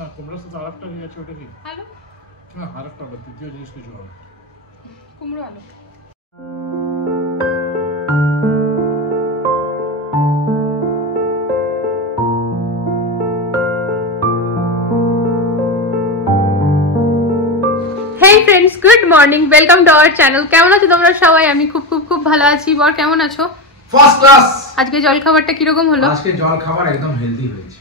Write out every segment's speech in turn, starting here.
না কুমড়োর সাথে আরেকটা নিয়ে আছে, ওটা কি আলু? না আরেকটা দ্বিতীয় জিনিস কিছু হবে, কুমড়ো আলু। হেই friends, good morning, welcome to our channel. কেমন আছো তোমরা সবাই? আমি খুব খুব খুব ভালো আছি। বর কেমন আছো? First class. আজকে জল খাবারটা কিরকম হলো? আজকে জল খাবার একদম হেলদি হয়েছে।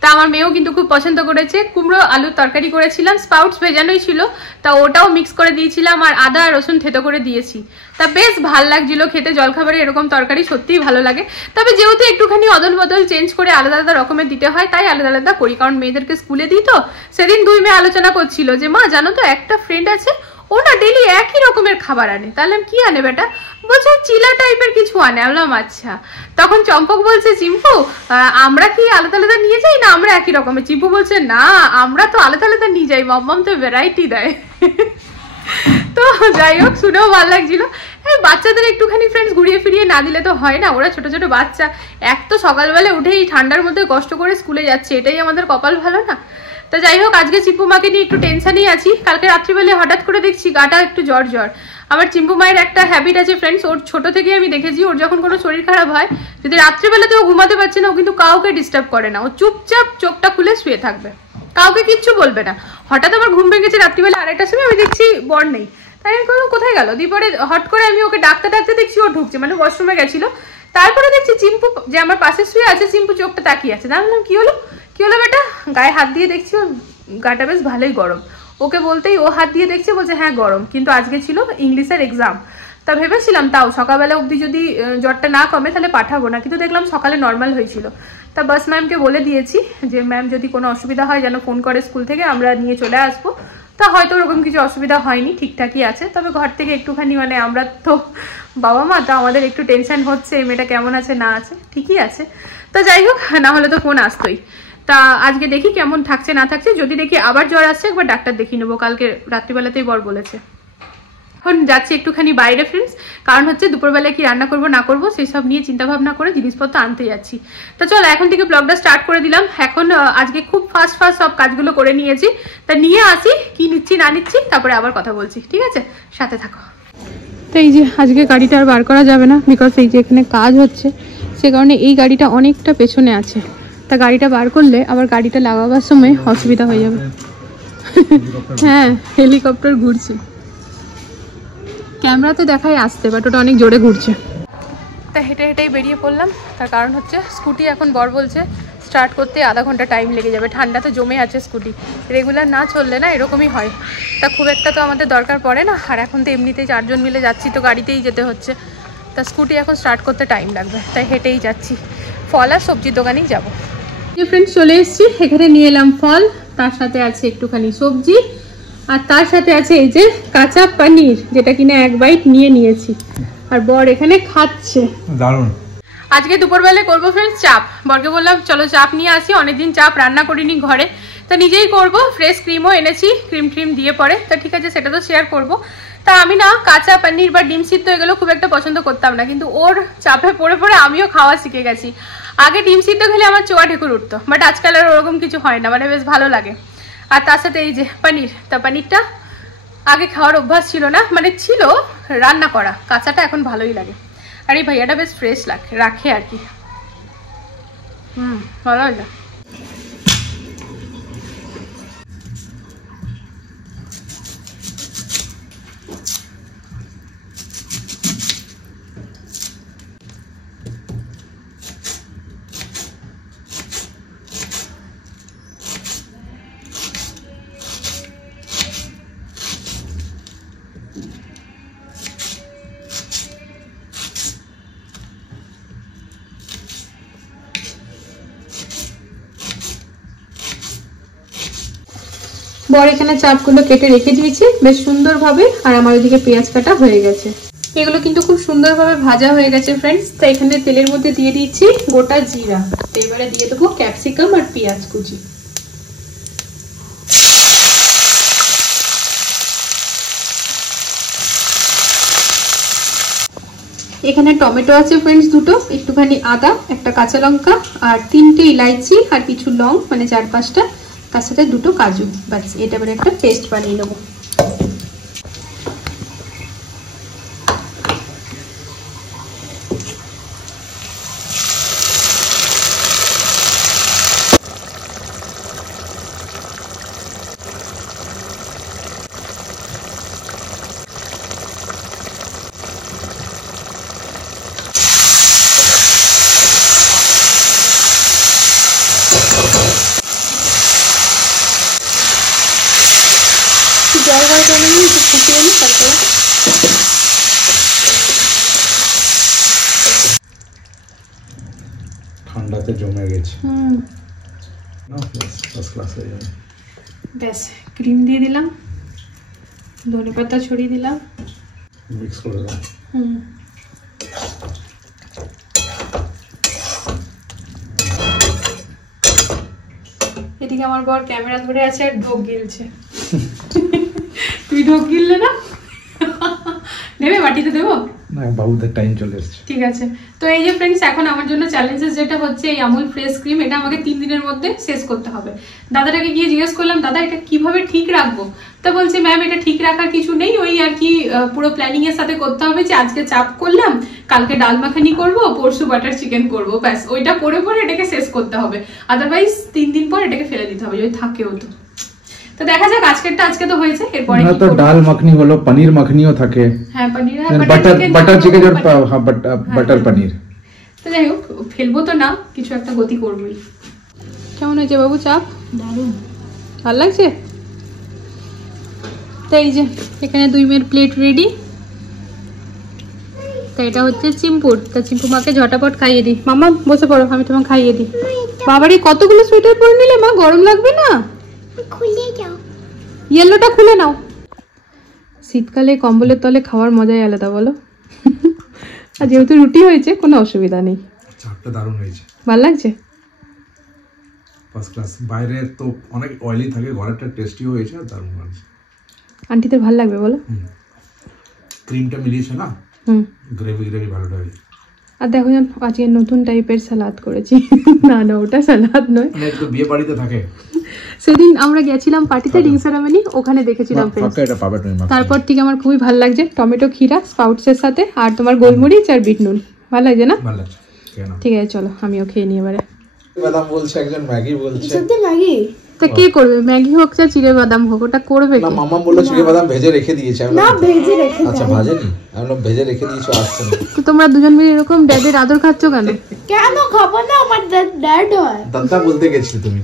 তা আমার মেয়েও কিন্তু খুব পছন্দ করেছে। কুমড়ো আলুর তরকারি করেছিলাম, স্পাউটস ভেজানোই ছিল, তা ওটাও মিক্স করে দিয়েছিলাম আর আদা আর রসুন থেতো করে দিয়েছি। তা বেশ ভাল লাগছিল খেতে। জলখাবারে এরকম তরকারি সত্যিই ভালো লাগে। তবে যেহেতু একটুখানি অদল বদল চেঞ্জ করে আলাদা আলাদা রকমের দিতে হয়, তাই আলাদা আলাদা করি, কারণ মেয়েদেরকে স্কুলে দিই। তো সেদিন দুই মেয়ে আলোচনা করছিল যে মা জানো তো একটা ফ্রেন্ড আছে, ও না ডেলি একই রকমের খাবার আনে। তাহলে কি আনে বেটা? বলছে চিলা টাইপের কিছু আনে। বললাম আচ্ছা। তখন চম্পক বলছে চিম্পু আমরা কি আলাদা আলাদা নিয়ে যাই না আমরা একই রকমের? চিম্পু বলছে না আমরা তো আলাদা আলাদা নিয়ে যাই, মাম্মাম তো ভ্যারাইটি দেয়। তো যাই হোক, শুনেও ভালো লাগছিল। হ্যাঁ, বাচ্চাদের একটুখানি ফ্রেন্ডস ঘুরিয়ে ফিরিয়ে না দিলে তো হয় না। ওরা ছোট ছোট বাচ্চা, এক তো সকালবেলা উঠেই ঠান্ডার মধ্যে কষ্ট করে স্কুলে যাচ্ছে, এটাই আমাদের কপাল ভালো না। তো যাই হোক, আজকে চিম্পু মাকে নিয়ে একটু টেনশনেই আছি। কালকে রাত্রিবেলা হঠাৎ করে দেখছি গাটা একটু জ্বর জ্বর। আমার চিম্পু মায়ের একটা হ্যাবিট আছে ফ্রেন্ডস, ওর ছোট থেকেই আমি দেখেছি, ওর যখন কোনো শরীর খারাপ হয়, যদি রাত্রিবেলাতে ও ঘুমাতে পারছে না, ও কিন্তু কাউকে ডিস্টার্ব করে না। ও চুপচাপ চোখটা খুলে শুয়ে থাকবে, কাউকে কিচ্ছু বলবে না। হঠাৎ আমার ঘুম ভেঙেছে রাত্রিবেলা 2:30টার সময়, আমি দেখছি বর নেই। তাই আমি বললাম কোথায় গেল? দিয়ে হট করে আমি ওকে ডাকতে ডাকতে দেখছি ও ঢুকছে, মানে ওয়াশরুমে গেছিল। তারপরে দেখছি চিম্পু যে আমার পাশে শুয়ে আছে, চিম্পু চোখটা তাকিয়ে আছে। তা বললাম কি হলো কি হলো বেটা? গায়ে হাত দিয়ে দেখছি ওর গাটা বেশ ভালোই গরম। ওকে বলতেই ও হাত দিয়ে দেখছে, বলছে হ্যাঁ গরম। কিন্তু আজকে ছিল ইংলিশের এক্সাম। তা ভেবেছিলাম তাও সকালবেলা অবধি যদি জ্বরটা না কমে তাহলে পাঠাবো না, কিন্তু দেখলাম সকালে নর্মাল হয়েছিল। তা বাস ম্যামকে বলে দিয়েছি যে ম্যাম যদি কোনো অসুবিধা হয় যেন ফোন করে স্কুল থেকে, আমরা নিয়ে চলে আসবো। তা হয়তো ওরকম কিছু অসুবিধা হয়নি, ঠিকঠাকই আছে। তবে ঘর থেকে একটুখানি মানে আমরা তো বাবা মা, তো আমাদের একটু টেনশন হচ্ছে এই মেয়েটা কেমন আছে না আছে। ঠিকই আছে। তো যাই হোক, না হলে তো ফোন আসতোই। তা আজকে দেখি কেমন থাকছে না থাকছে। যদি দেখি আবার জ্বর আসছে, একবার ডাক্তার দেখিয়ে নেবো। কালকে রাত্রিবেলাতেই বর বলেছে। এখন যাচ্ছি একটুখানি বাইরে ফ্রেন্ডস, কারণ হচ্ছে দুপুরবেলায় কি রান্না করবো না করবো সেই সব নিয়ে চিন্তা ভাবনা করে জিনিসপত্র আনতে যাচ্ছি। তা চলো এখন থেকে ব্লগটা স্টার্ট করে দিলাম। এখন আজকে খুব ফাস্ট সব কাজগুলো করে নিয়েছি। তা নিয়ে আসি কি নিচ্ছি না নিচ্ছি, তারপরে আবার কথা বলছি, ঠিক আছে? সাথে থাকো। তো এই যে আজকে গাড়িটা আর বার করা যাবে না, বিকজ এই যে এখানে কাজ হচ্ছে, সে কারণে এই গাড়িটা অনেকটা পেছনে আছে। তা গাড়িটা বার করলে আবার গাড়িটা লাগাবার সময় অসুবিধা হয়ে যাবে। হ্যাঁ, হেলিকপ্টার ঘুরছে, ক্যামেরাতে দেখাই আসতে, বাট ওটা অনেক জোরে ঘুরছে। তা হেঁটে হেঁটেই বেরিয়ে পড়লাম। তার কারণ হচ্ছে স্কুটি এখন বর বলছে স্টার্ট করতে আধা ঘন্টা টাইম লেগে যাবে। ঠান্ডা তো জমে আছে, স্কুটি রেগুলার না চললে না এরকমই হয়। তা খুব একটা তো আমাদের দরকার পড়ে না, আর এখন তো এমনিতেই 4 জন মিলে যাচ্ছি, তো গাড়িতেই যেতে হচ্ছে। তা স্কুটি এখন স্টার্ট করতে টাইম লাগবে, তাই হেঁটেই যাচ্ছি। ফল আর সবজির দোকানেই যাবো। ফ্রেন্ডস চলে এসেছি, এখানে নিয়ে এলাম ফল, তার সাথে আছে একটুখানি সবজি, আর তার সাথে আছে এই যে কাঁচা পনির, যেটা কিনা 1 বাইট নিয়ে নিয়েছি। আর বর এখানে খাচ্ছে। দারুণ। আজকে দুপুরবেলায় করবো ফ্রেন্ডস চাপ। বরকে বললাম চলো চাপ নিয়ে আসি, অনেকদিন চাপ রান্না করিনি ঘরে, তা নিজেই করব। ফ্রেশ ক্রিমও এনেছি, ক্রিম দিয়ে পরে। তা ঠিক আছে, সেটা তো শেয়ার করব। তা আমি না কাঁচা পনির বা ডিম সিদ্ধ এগুলো খুব একটা পছন্দ করতাম না, কিন্তু ওর চাপে পড়ে পড়ে আমিও খাওয়া শিখে গেছি। আগে ডিম সিদ্ধ খেলে আমার চোয়া ঢেকুর উঠতো, বাট আজকাল আর ওরকম কিছু হয় না, মানে বেশ ভালো লাগে। আর তার সাথে এই যে পনির, তা পনিরটা আগে খাওয়ার অভ্যাস ছিল না, মানে ছিল রান্না করা, কাঁচাটা এখন ভালোই লাগে। আর এই ভাইয়াটা বেশ ফ্রেশ রাখে আর কি। ভালো লাগে। বর এখানে চাপগুলো কেটে রেখে দিয়েছি বেশ সুন্দরভাবে, আর আমার ওইদিকে পেঁয়াজ কাটা হয়ে গেছে। এগুলো কিন্তু খুব সুন্দরভাবে ভাজা হয়ে গেছে ফ্রেন্ডস। তো এখানে তেলের মধ্যে দিয়ে দিচ্ছি গোটা জিরা, তো এবারে দিয়ে দেবো ক্যাপসিকাম আর পেঁয়াজ কুচি। এখানে টমেটো আছে ফ্রেন্ডস দুটো, একটুখানি আদা, একটা কাঁচা লঙ্কা আর 3টে ইলাইচি আর কিছু লং মানে 4-5টা, তার সাথে 2টো কাজু। বাস এটা এবারে একটা পেস্ট বানিয়ে নেবো। জল গরম করে নিয়ে একটু ফুটিয়ে নিই, তারপরে ঠান্ডাতে জমে গেছে। না ফার্স্ট ক্লাস হয়ে যাবে। ব্যাস ক্রিম দিয়ে দিলাম, ধনেপাতা ছড়িয়ে দিলাম, মিক্স করে দাও। এদিকে আমার বর ক্যামেরা ধরে আছে আর ঢোক গিলছে। তুই ঢোক গিললে না? নেবে বাটিতে দেবো? না বাবুদের টাইম চলে এসেছে। ঠিক আছে। তো এই যে ফ্রেন্ডস, এখন আমার জন্য চ্যালেঞ্জেস যেটা হচ্ছে এই আমুল ফ্রেশ ক্রিম, এটা আমাকে 3 দিনের মধ্যে শেষ করতে হবে। দাদাটাকে গিয়ে জিজ্ঞেস করলাম, দাদা এটা কিভাবে ঠিক রাখবো? তা বলছে ম্যাম এটা ঠিক রাখার কিছু নেই, ওই আর কি পুরো প্ল্যানিং এর সাথে করতে হবে যে আজকে চাপ করলাম, কালকে ডাল মাখানি করব, পরশু বাটার চিকেন করব, ব্যাস ওইটা করে পরে এটাকে শেষ করতে হবে। আদারওয়াইজ 3 দিন পর এটাকে ফেলে দিতে হবে যদি থাকেও। তো দেখা যাক, আজকেরটা আজকে তো হয়েছে, এরপরে না তো ডাল মাখনি হলো, পনির মাখনিও থাকে। হ্যাঁ পনির, বাটার চিকেন আর বাটার পনির। তো যাই হোক, ফেলবো তো না, কিছু একটা গতি করবোই। কেমন হয়েছে বাবু চাপ? দারুণ, ভালো লাগছে। তো এই যে এখানে 2 মেয়ের প্লেট রেডি। তো এটা হচ্ছে চিম্পুর, তা চিম্পু মাকে ঝটাপট খাইয়ে দিই। মামা বসে পড়ো, আমি তোমাকে খাইয়ে দিই। বাবারে কতগুলো সোয়েটার পরে নিলে মা, গরম লাগবে না? খুলে যাও, ইয়েলোটা খুলে নাও। শীতকালে কম্বলের তলে খাওয়ার মজাই আলাদা বলো। আর যেহেতু রুটি হয়েছে কোনো অসুবিধা নেই। চাপটা দারুণ হয়েছে, ভালো লাগছে, ফার্স্ট ক্লাস। বাইরে তো অনেক অয়েলি থাকে, ঘরেরটা টেস্টিও হয়েছে আর দারুণ লাগছে। আন্টিদের ভালো লাগবে বলো? ক্রিমটা মিলিয়েছে না, গ্রেভি ভালো লাগে। আর দেখো জান, আজকে নতুন টাইপের সালাদ করেছি। না না ওটা সালাদ নয়, মানে একটু বিয়ে বাড়িতে থাকে। সেদিন আমরা গেছিলাম পার্টিতে, রিং সেরামনি, ওখানে দেখেছিলাম ফ্রেন্ডস। এটা পাবে তুমি। তারপর থেকে আমার খুবই ভালো লাগছে, টমেটো ক্ষীরা স্পাউটসের সাথে আর তোমার গোলমরিচ আর বিট নুন, ভালো লাগছে না? ভালো লাগছে। ঠিক আছে চলো আমিও খেয়ে নিই এবারে। বাদাম বলছে একজন, ম্যাগি বলছে। সত্যি ম্যাগি? তা কে করবে? ম্যাগি হোক চা চিড়ে বাদাম হোক, ওটা করবে না কে? মামা বললো চিড়ে বাদাম ভেজে রেখে দিয়েছে। না ভেজে রেখে দাও। আচ্ছা ভাজেনি, আমি বললাম ভেজে রেখে দিয়েছো, আসছে না। তো তোমরা দুজন মিলে এরকম ড্যাডের আদর খাচ্ছ কেন? কেন খাবো না, আমার ড্যাড হয়। দাদা বলতে গেছিলে তুমি।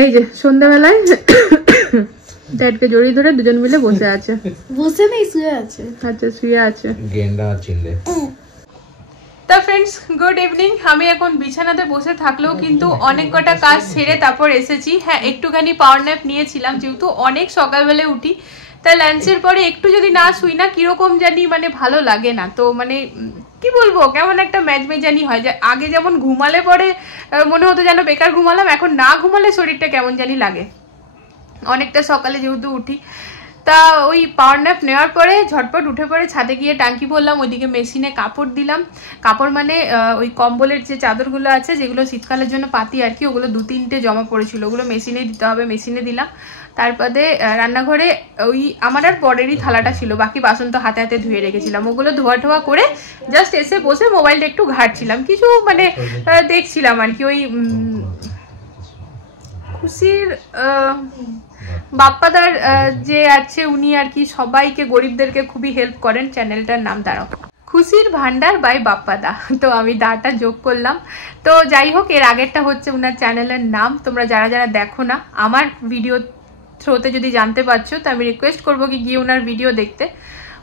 এই যে সন্ধ্যাবেলায় ড্যাডকে জড়িয়ে ধরে দুজন মিলে বসে আছে। বসে নেই, শুয়ে আছে। আচ্ছা শুয়ে আছে। গেন্ডা চিনলে। তা ফ্রেন্ডস গুড ইভিনিং। আমি এখন বিছানাতে বসে থাকলেও কিন্তু অনেক কটা কাজ সেরে তারপর এসেছি। হ্যাঁ একটুখানি পাওয়ার ন্যাপ নিয়েছিলাম, যেহেতু অনেক সকালবেলায় উঠি, তাই লাঞ্চের পরে একটু যদি না শুই না কিরকম জানি মানে ভালো লাগে না। তো মানে কি বলবো, কেমন একটা ম্যাজমেজানি হয়, যে আগে যেমন ঘুমালে পরে মনে হতো যেন বেকার ঘুমালাম, এখন না ঘুমালে শরীরটা কেমন জানি লাগে। অনেকটা সকালে যেহেতু উঠি, তা ওই পাওয়ার ন্যাপ নেওয়ার পরে ঝটপট উঠে পড়ে ছাদে গিয়ে টাঙ্কি বললাম, ওইদিকে মেশিনে কাপড় দিলাম। কাপড় মানে ওই কম্বলের যে চাদরগুলো আছে যেগুলো শীতকালের জন্য পাতি আর কি, ওগুলো 2-3টে জমা পড়েছিল, ওগুলো মেশিনে দিতে হবে, মেশিনে দিলাম। তারপরে রান্নাঘরে ওই আমার আর বরেরই থালাটা ছিল, বাকি বাসন তো হাতে হাতে ধুয়ে রেখেছিলাম, ওগুলো ধোয়া ঠোয়া করে জাস্ট এসে বসে মোবাইলটা একটু ঘাঁটছিলাম, কিছু মানে দেখছিলাম আর কি। ওই খুশির বাপ্পাদার যে আছে উনি আর কি সবাইকে গরিবদেরকে খুবই হেল্প করেন, চ্যানেলটার নাম দাঁড়াও খুশির ভান্ডার বাই বাপ্পাদা, তো আমি দাটা যোগ করলাম। তো যাই হোক, এর আগেরটা হচ্ছে উনার চ্যানেলের নাম। তোমরা যারা যারা দেখো না আমার ভিডিও থ্রোতে যদি জানতে পারছো, তো আমি রিকোয়েস্ট করবো কি গিয়ে ওনার ভিডিও দেখতে।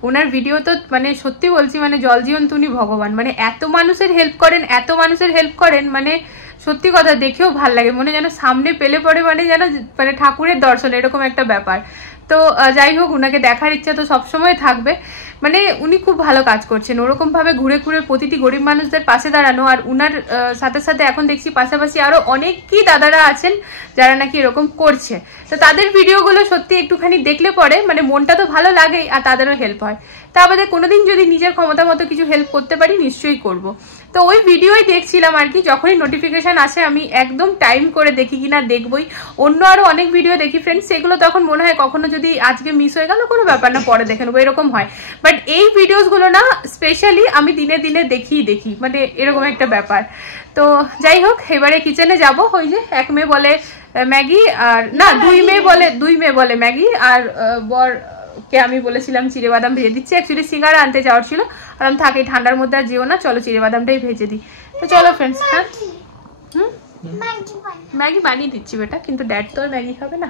ওনার ভিডিও তো মানে সত্যি বলছি মানে জল জীবন্ত উনি ভগবান, মানে এত মানুষের হেল্প করেন, এত মানুষের হেল্প করেন, মানে সত্যি কথা দেখেও ভাল লাগে, মনে যেন সামনে পেলে পরে মানে যেন মানে ঠাকুরের দর্শন, এরকম একটা ব্যাপার। তো যাই হোক, ওনাকে দেখার ইচ্ছা তো সবসময় থাকবে। মানে উনি খুব ভালো কাজ করছেন, ওরকম ভাবে ঘুরে ঘুরে প্রতিটি গরিব মানুষদের পাশে দাঁড়ানো। আর উনার সাথে সাথে এখন দেখছি পাশাপাশি আরো অনেকই দাদারা আছেন যারা নাকি এরকম করছে। তো তাদের ভিডিওগুলো সত্যি একটুখানি দেখলে পরে মানে মনটা তো ভালো লাগেই, আর তাদেরও হেল্প হয়। তা আমাদের কোনোদিন যদি নিজের ক্ষমতা মতো কিছু হেল্প করতে পারি নিশ্চয়ই করব। তো ওই ভিডিওই দেখছিলাম আর কি, যখনই নোটিফিকেশন আসে আমি একদম টাইম করে দেখি কিনা দেখবই। অন্য আরো অনেক ভিডিও দেখি ফ্রেন্ডস, সেগুলো তখন মনে হয় কখনো যদি আজকে মিস হয়ে গেল কোনো ব্যাপার না, পরে দেখে নেবো, এরকম হয়। বাট এই ভিডিওসগুলো না স্পেশালি আমি দিনে দিনে দেখি, মানে এরকম একটা ব্যাপার। তো যাই হোক, এবারে কিচেনে যাব। ওই যে এক মেয়ে বলে ম্যাগি, আর না দুই মেয়ে বলে ম্যাগি, আর বর কে আমি বলেছিলাম চিড়ে বাদাম ভেজে দিচ্ছি। অ্যাকচুয়ালি সিঙ্গারা আনতে যাওয়ার ছিল, আর আমি থাকি ঠান্ডার মধ্যে আর যেও না, চলো চিড়ে বাদামটাই ভেজে দিই। তো চলো ফ্রেন্ডস, হ্যাঁ ম্যাগি বানিয়ে দিচ্ছি বেটা, কিন্তু ড্যাড তো আর ম্যাগি খাবে না।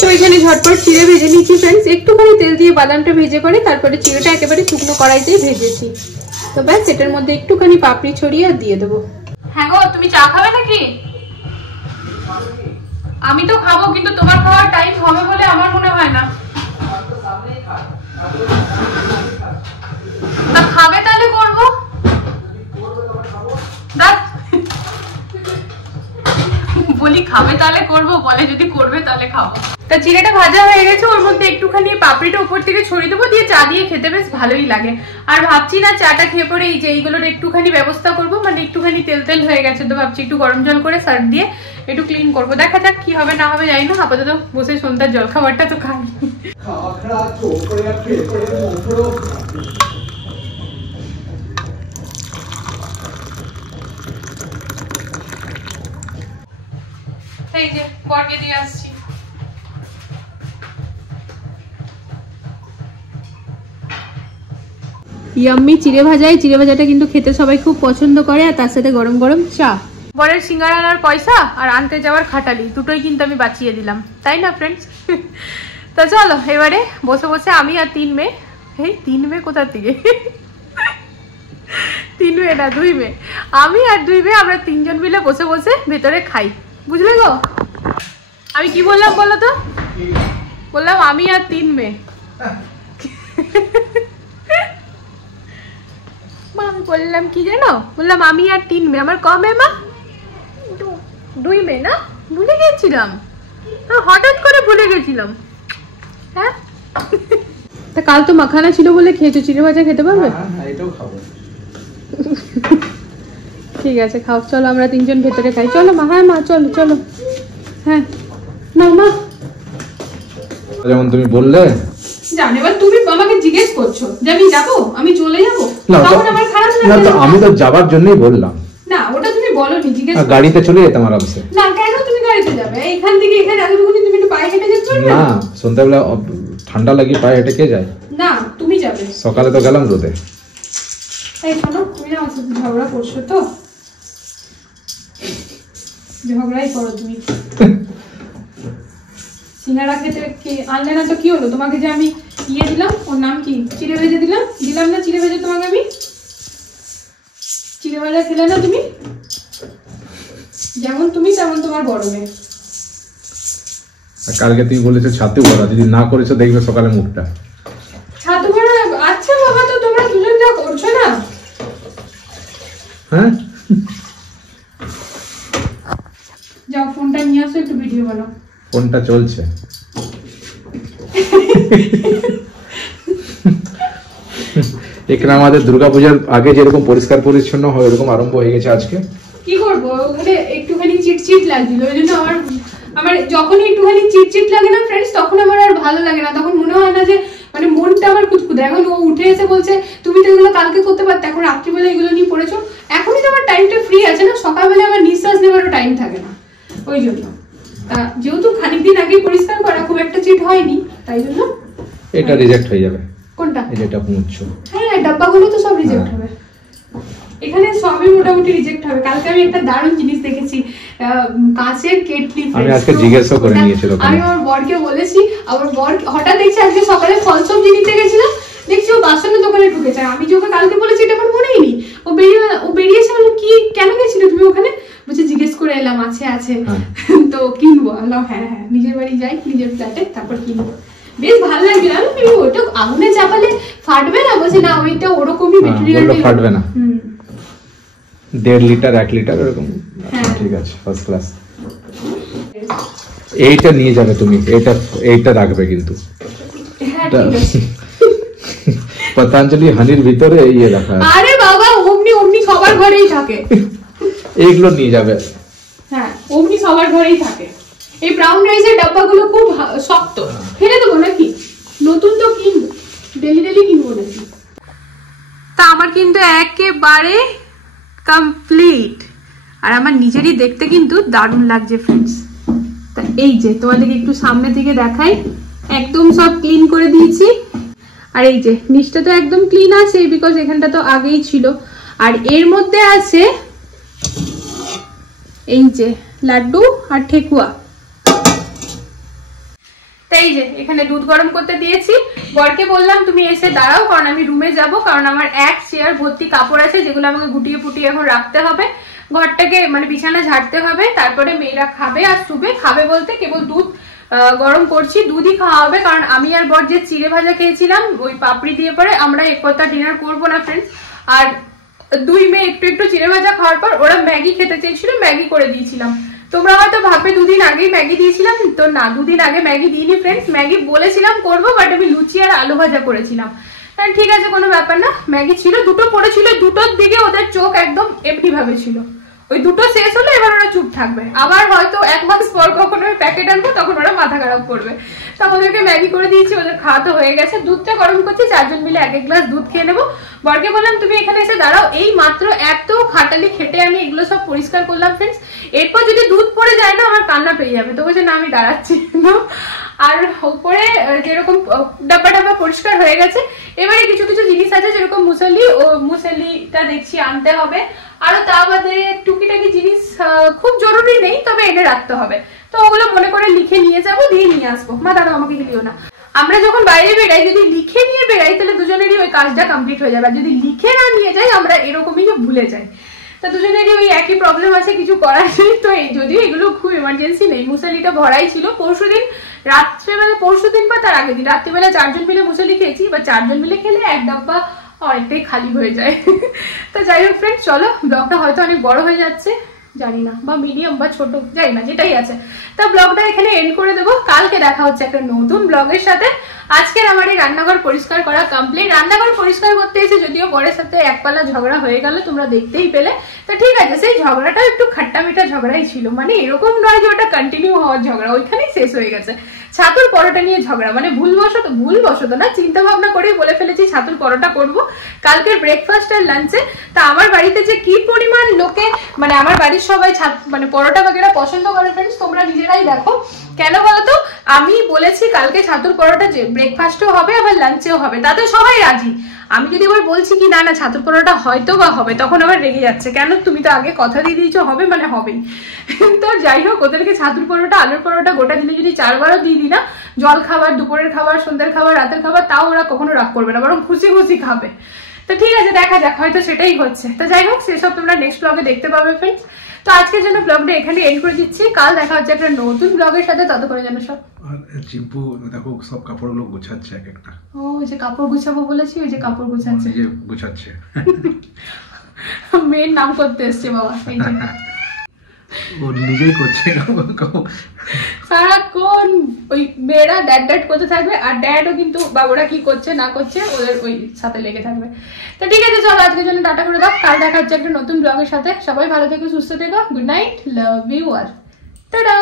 তো এখানে ঝটপট চিড়ে ভেজে নিচ্ছি ফ্রেন্ডস, একটুখানি তেল দিয়ে বাদামটা ভেজে করে তারপরে চিড়েটা একেবারে শুকনো কড়াইতেই ভেজেছি। তো ব্যাস এটার মধ্যে একটুখানি পাপড়ি ছড়িয়ে আর দিয়ে দেবো। হ্যাঁ গো, তুমি চা খাবে নাকি? আমি তো খাবো, কিন্তু তোমার খাওয়ার টাইম হবে বলে আমার মনে হয় না। তা খাবে তাহলে করবো। বলি খাবে তাহলে করবো, বলে যদি করবে তাহলে খাবো। তা চিড়েটা ভাজা হয়ে গেছে, ওর মধ্যে একটুখানি পাপড়িটা উপর থেকে ছড়িয়ে দেবো, দিয়ে চা দিয়ে খেতে বেশ ভালোই লাগে। আর ভাবছি না চাটা খেয়ে পরে এই যে এইগুলোর একটুখানি ব্যবস্থা করবো, মানে একটুখানি তেল তেল হয়ে গেছে, তো ভাবছি একটু গরম জল করে সার্ফ দিয়ে একটু ক্লিন করবো। দেখা যাক কি হবে না হবে জানি না, আপাতত বসে সন্ধ্যার জল খাবারটা তো খাই। এই যে বরকে দিয়ে আসছি। ইয়াম্মি চিড়ে ভাজাটা কিন্তু খেতে সবাই খুব পছন্দ করে, আর তার সাথে গরম গরম চা। বরের সিঙ্গারা আনার পয়সা আর আনতে যাওয়ার খাটালি দুটোই কিন্তু আমি বাঁচিয়ে দিলাম, তাই না ফ্রেন্ডস? তো চলো এবারে বসে বসে আমি আর তিন মেয়ে, এই তিন মেয়ে কোথা থেকে, তিন মেয়ে না দুই মেয়ে, আমি আর দুই মেয়ে, আমরা তিনজন মিলে বসে বসে ভেতরে খাই, বুঝলে গো? আমি কি বললাম বলো তো? বললাম আমি আর তিন মেয়ে। মা আমি বললাম কি জানো, বললাম আমি আর তিন মেয়ে। আমার ক মেয়ে মা? দুই মেয়ে না, ভুলে গেছিলাম, হঠাৎ করে ভুলে গেছিলাম। হ্যাঁ তা কাল তো মাখানা ছিল বলে খেয়েছো, চিড়ে ভাজা খেতে পারবে? এটাও খাবো। ঠিক আছে খাও, চলো আমরা তিনজন ভেতরে খাই। চলো মা, হ্যাঁ মা চলো চলো, হ্যাঁ না মা। যেমন তুমি বললে জানো, এবার তুমি আমাকে জিজ্ঞেস করছো যে আমি যাবো, আমি চলে যাবো, তখন আমার খারাপ না। লাগে। তো আমি তো যাবার জন্যই বললাম। না ওটা তুমি বলোনি, জিজ্ঞেস গাড়িতে চলে যেতাম আরামসে। না কেন তুমি গাড়িতে যাবে? এখান থেকে এখানে এতটুকুনি তুমি একটু পায়ে হেঁটে যেতে পারবে না? সন্ধ্যাবেলা ঠান্ডা লাগি পায়ে হেঁটে কে যায়? না তুমি যাবে। সকালে তো গেলাম রোদে। এই শোনো, তুমি না আমার সাথে ঝগড়া করছো তো, ঝগড়াই করো তুমি। সিঙ্গারা খেতে আনলে না তো কি হলো? তোমাকে যে আমি ইয়ে দিলাম, ওর নাম কি, চিড়ে ভেজে দিলাম না? চিড়ে ভেজে তোমাকে আমি চিড়ে ভাজা খেলে না তুমি? যেমন তুমি তেমন তোমার বড় মেয়ে। কালকে তুমি বলেছো ছাতু করা, যদি না করেছো দেখবে সকালে মুখটা। ছাতু করা? আচ্ছা বাবা, তো তোমরা দুজন যা করছো না। হ্যাঁ যাও ফোনটা নিয়ে আসো, একটু ভিডিও বানাও। ফোনটা চলছে। এখানে আমাদের দুর্গাপূজার আগে যেরকম পরিষ্কার পরিচ্ছন্ন হয় ওরকম আরম্ভ হয়ে গেছে আজকে। কি করবো, ওখানে একটুখানি চিটচিট লাগছিল, ওই জন্য আমার যখনই একটুখানি চিটচিট লাগে না ফ্রেন্ডস, তখন আমার আর ভালো লাগে না, তখন মনে হয় না যে মানে মনটা আমার কুতকুতে। এখন ও উঠে এসে বলছে তুমি তো এগুলো কালকে করতে পারতে, এখন রাত্রিবেলা এগুলো নিয়ে পড়েছো। এখনই তো আমার টাইমটা ফ্রি আছে না, সকালবেলা আমার নিঃশ্বাস নেওয়ারও টাইম থাকে না, ওই জন্য। তা যেহেতু খানিকদিন আগে পরিষ্কার করা, খুব একটা চিট হয়নি, তাই জন্য এটা রিজেক্ট হয়ে যাবে। কোনটা? এটা মুছছো। হ্যাঁ ডাব্বাগুলো তো সব রিজেক্ট হবে, এখানে সবই মোটামুটি রিজেক্ট হবে। কালকে আমি একটা দারুণ জিনিস দেখেছি, কাঁচের কেটলি। আমি আজকে জিজ্ঞাসা করে নিয়েছিলাম, আমি আমার বরকে বলেছি, আমার বর হঠাৎ দেখছি আজকে সকালে ফল সবজি নিতে গেছিলাম, দেখছি ও বাসনের দোকানে ঢুকেছে। আমি যে ওকে কালকে বলেছি এটা আমার মনেই নেই। ও বেরিয়েছে, বললো কি কেন গেছিলে তুমি ওখানে? বলছে জিজ্ঞেস করে এলাম আছে তো কিনবো। বললাম হ্যাঁ নিজের বাড়ি যাই, নিজের ফ্ল্যাটে, তারপর কিনবো। বেশ ভালো লাগছে না? ওটা আগুনে চাপালে ফাটবে না? বলছে না ওইটা ওরকমই মেটেরিয়াল ফাটবে না। 1.5 লিটার 1 লিটার এরকম। হ্যাঁ। ঠিক আছে, ফার্স্ট ক্লাস। এইটা নিয়ে যাবে তুমি, এইটা রাখবে কিন্তু। হ্যাঁ ঠিক আছে। পতঞ্জলি হানির ভিতরে ইয়ে রাখা আছে। আরে বাবা অমনি সবার ঘরেই থাকে। এইগুলো নিয়ে যাবে। হ্যাঁ অমনি সবার ঘরেই থাকে। এই ব্রাউন রাইসের ডাব্বাগুলো খুব শক্ত, ফেলে দেবো নাকি? নতুন তো কিনবো, ডেলি কিনবো নাকি? তা আমার কিন্তু একেবারে কমপ্লিট, আর আমার নিজেরই দেখতে কিন্তু দারুণ লাগছে ফ্রেন্ডস। তা এই যে তোমাদেরকে একটু সামনে থেকে দেখাই, একদম সব ক্লিন করে দিয়েছি। আর এই যে নিচটা তো একদম ক্লিন আছে, বিকজ এখানটা তো আগেই ছিল। আর এর মধ্যে আছে এই যে লাড্ডু আর ঠেকুয়া। তাই যে এখানে দুধ গরম করতে দিয়েছি। বরকে বললাম তুমি এসে দাঁড়াও, কারণ আমি রুমে যাব, কারণ আমার এক চেয়ার ভর্তি কাপড় আছে যেগুলো আমাকে গুটিয়ে পুটিয়ে এখন রাখতে হবে। ঘরটাকে মানে বিছানা ঝাড়তে হবে, তারপরে মেয়েরা খাবে আর শুবে। খাবে বলতে কেবল দুধ গরম করছি, দুধই খাওয়া হবে, কারণ আমি আর বর যে চিড়ে ভাজা খেয়েছিলাম ওই পাপড়ি দিয়ে পরে আমরা একতা ডিনার করবো না ফ্রেন্ডস। আর দুই মেয়ে একটু চিড়ে ভাজা খাওয়ার পর ওরা ম্যাগি খেতে চেয়েছিল, ম্যাগি করে দিয়েছিলাম। তোমরা হয়তো ভাববে দুদিন আগেই ম্যাগি দিয়েছিলাম, তো না, দুদিন আগে ম্যাগি দিইনি ফ্রেন্ডস। ম্যাগি বলেছিলাম করবো, বাট আমি লুচি আর আলু ভাজা করেছিলাম। ঠিক আছে, কোনো ব্যাপার না। ম্যাগি ছিল, দুটো পড়েছিল, দুটোর দিকে ওদের চোখ একদম এমনি ভাবে ছিল। ওই দুটো শেষ হলো, এবার ওরা চুপ থাকবে। আবার হয়তো 1 মাস পর কখনো প্যাকেট আনবো, তখন ওরা মাথা খারাপ করবে। তা ওদেরকে ম্যাগি করে দিয়েছি, ওদের খাওয়া তো হয়ে গেছে। দুধটা গরম করছি, 4 জন মিলে 1 গ্লাস দুধ খেয়ে নেবো। বরকে বললাম তুমি এখানে এসে দাঁড়াও। এই মাত্র এত খাটালি খেটে আমি এগুলো সব পরিষ্কার করলাম ফ্রেন্ডস। এরপর যদি দুধ পড়ে যায় না আমার কান্না পেয়ে যাবে, তো বলছে না আমি দাঁড়াচ্ছি। আর উপরে যেরকম ডাব্বা পরিষ্কার হয়ে গেছে। এবারে কিছু জিনিস আছে, যেরকম মুসেলিটা দেখছি আনতে হবে। আরো তা বাদে টুকিটাকি জিনিস খুব জরুরি নেই, তবে এনে রাখতে হবে। তো ওগুলো মনে করে লিখে নিয়ে যাবো, দিয়ে নিয়ে আসবো। মা দাঁড়া, আমাকে গেলিও না। আমরা যখন বাইরে বেড়াই, যদি লিখে নিয়ে বেড়াই তাহলে দুজনেরই ওই কাজটা কমপ্লিট হয়ে যাবে। আর যদি লিখে না নিয়ে যাই আমরা এরকমই ভুলে যাই। তা দুজনেরই ওই একই প্রবলেম আছে, কিছু করার নেই। তো যদিও এগুলো খুব এমার্জেন্সি নেই। মুসালিটা ভরাই ছিল পরশুদিন রাত্রেবেলা, পরশুদিন বা তার আগের দিন রাত্রিবেলা 4 জন মিলে মুসালি খেয়েছি। বা 4 জন মিলে খেলে 1 ডাব্বা অনেকটাই খালি হয়ে যায়। তো যাই হোক ফ্রেন্ড, চলো, ব্লগটা হয়তো অনেক বড় হয়ে যাচ্ছে, জানি না, বা মিডিয়াম বা ছোট, জানি না, যেটাই আছে। তা ব্লগটা এখানে এন্ড করে দেবো। কালকে দেখা হচ্ছে একটা নতুন ব্লগের সাথে। আজকের আমার এই রান্নাঘর পরিষ্কার করা কমপ্লিট। রান্নাঘর পরিষ্কার করতে এসে যদিও বরের সাথে একপালা ঝগড়া হয়ে গেল, তোমরা দেখতেই পেলে। তো ঠিক আছে, সেই ঝগড়াটা একটু খাট্টা মিঠা ঝগড়াই ছিল, মানে এরকম নয় যে ওটা কন্টিনিউ হওয়ার ঝগড়া, ওইখানেই শেষ হয়ে গেছে। ছাতুর পরোটা নিয়ে ঝগড়া, মানে ভুলবশত না, চিন্তা ভাবনা করেই বলে ফেলেছি ছাতুর পরোটা করব কালকের ব্রেকফাস্ট আর লাঞ্চে। তা আমার বাড়িতে যে কি পরিমাণ লোকে, মানে আমার বাড়ির সবাই মানে পরোটা বাগেরা পছন্দ করে ফ্রেন্ডস, তোমরা নিজেরাই দেখো। কেন বলতো, আমি বলেছি কালকে ছাতুর পরোটা যে ব্রেকফাস্টেও হবে আবার লাঞ্চেও হবে, তাতে সবাই রাজি। আমি যদি আবার বলছি কি না ছাতুর পরোটা হয়তো বা হবে, তখন আবার রেগে যাচ্ছে, কেন তুমি তো আগে কথা দিয়ে দিয়েছো হবে মানে হবেই। তো যাই হোক, ওদেরকে ছাতুর পরোটা আলুর পরোটা গোটা দিনে যদি 4 বারও দিয়ে দিই না, জল খাবার, দুপুরের খাবার, সন্ধ্যের খাবার, রাতের খাবার, তাও ওরা কখনো রাগ করবে না, বরং খুশি খাবে। তো ঠিক আছে, দেখা যাক, হয়তো সেটাই হচ্ছে। তো যাই হোক, সেসব তোমরা নেক্সট ব্লগে দেখতে পাবে ফ্রেন্ডস। তো আজকের জন্য ব্লগটা এখানে এন্ড করে দিচ্ছি। কাল দেখা হচ্ছে একটা নতুন ব্লগের সাথে, ততক্ষণে যেন সব। আর চিম্পু দেখো সব কাপড়গুলো গোছাচ্ছে এক একটা। ও যে কাপড় গুছাবো বলেছি, ওই যে কাপড় গুছাচ্ছে, নিজে গোছাচ্ছে। মেয়ের নাম করতে এসছে বাবা, এই যে ও নিজেই করছে সারাক্ষণ ওই মেয়েরা ড্যাড করতে থাকবে, আর ড্যাডও কিন্তু বাবুরা কি করছে না করছে ওদের ওই সাথে লেগে থাকবে। তো ঠিক আছে, চলো আজকের জন্য টাটা করে দাও। কাল দেখা হচ্ছে একটা নতুন ব্লগের সাথে। সবাই ভালো থেকো, সুস্থ থেকো, good night, love you all, tata.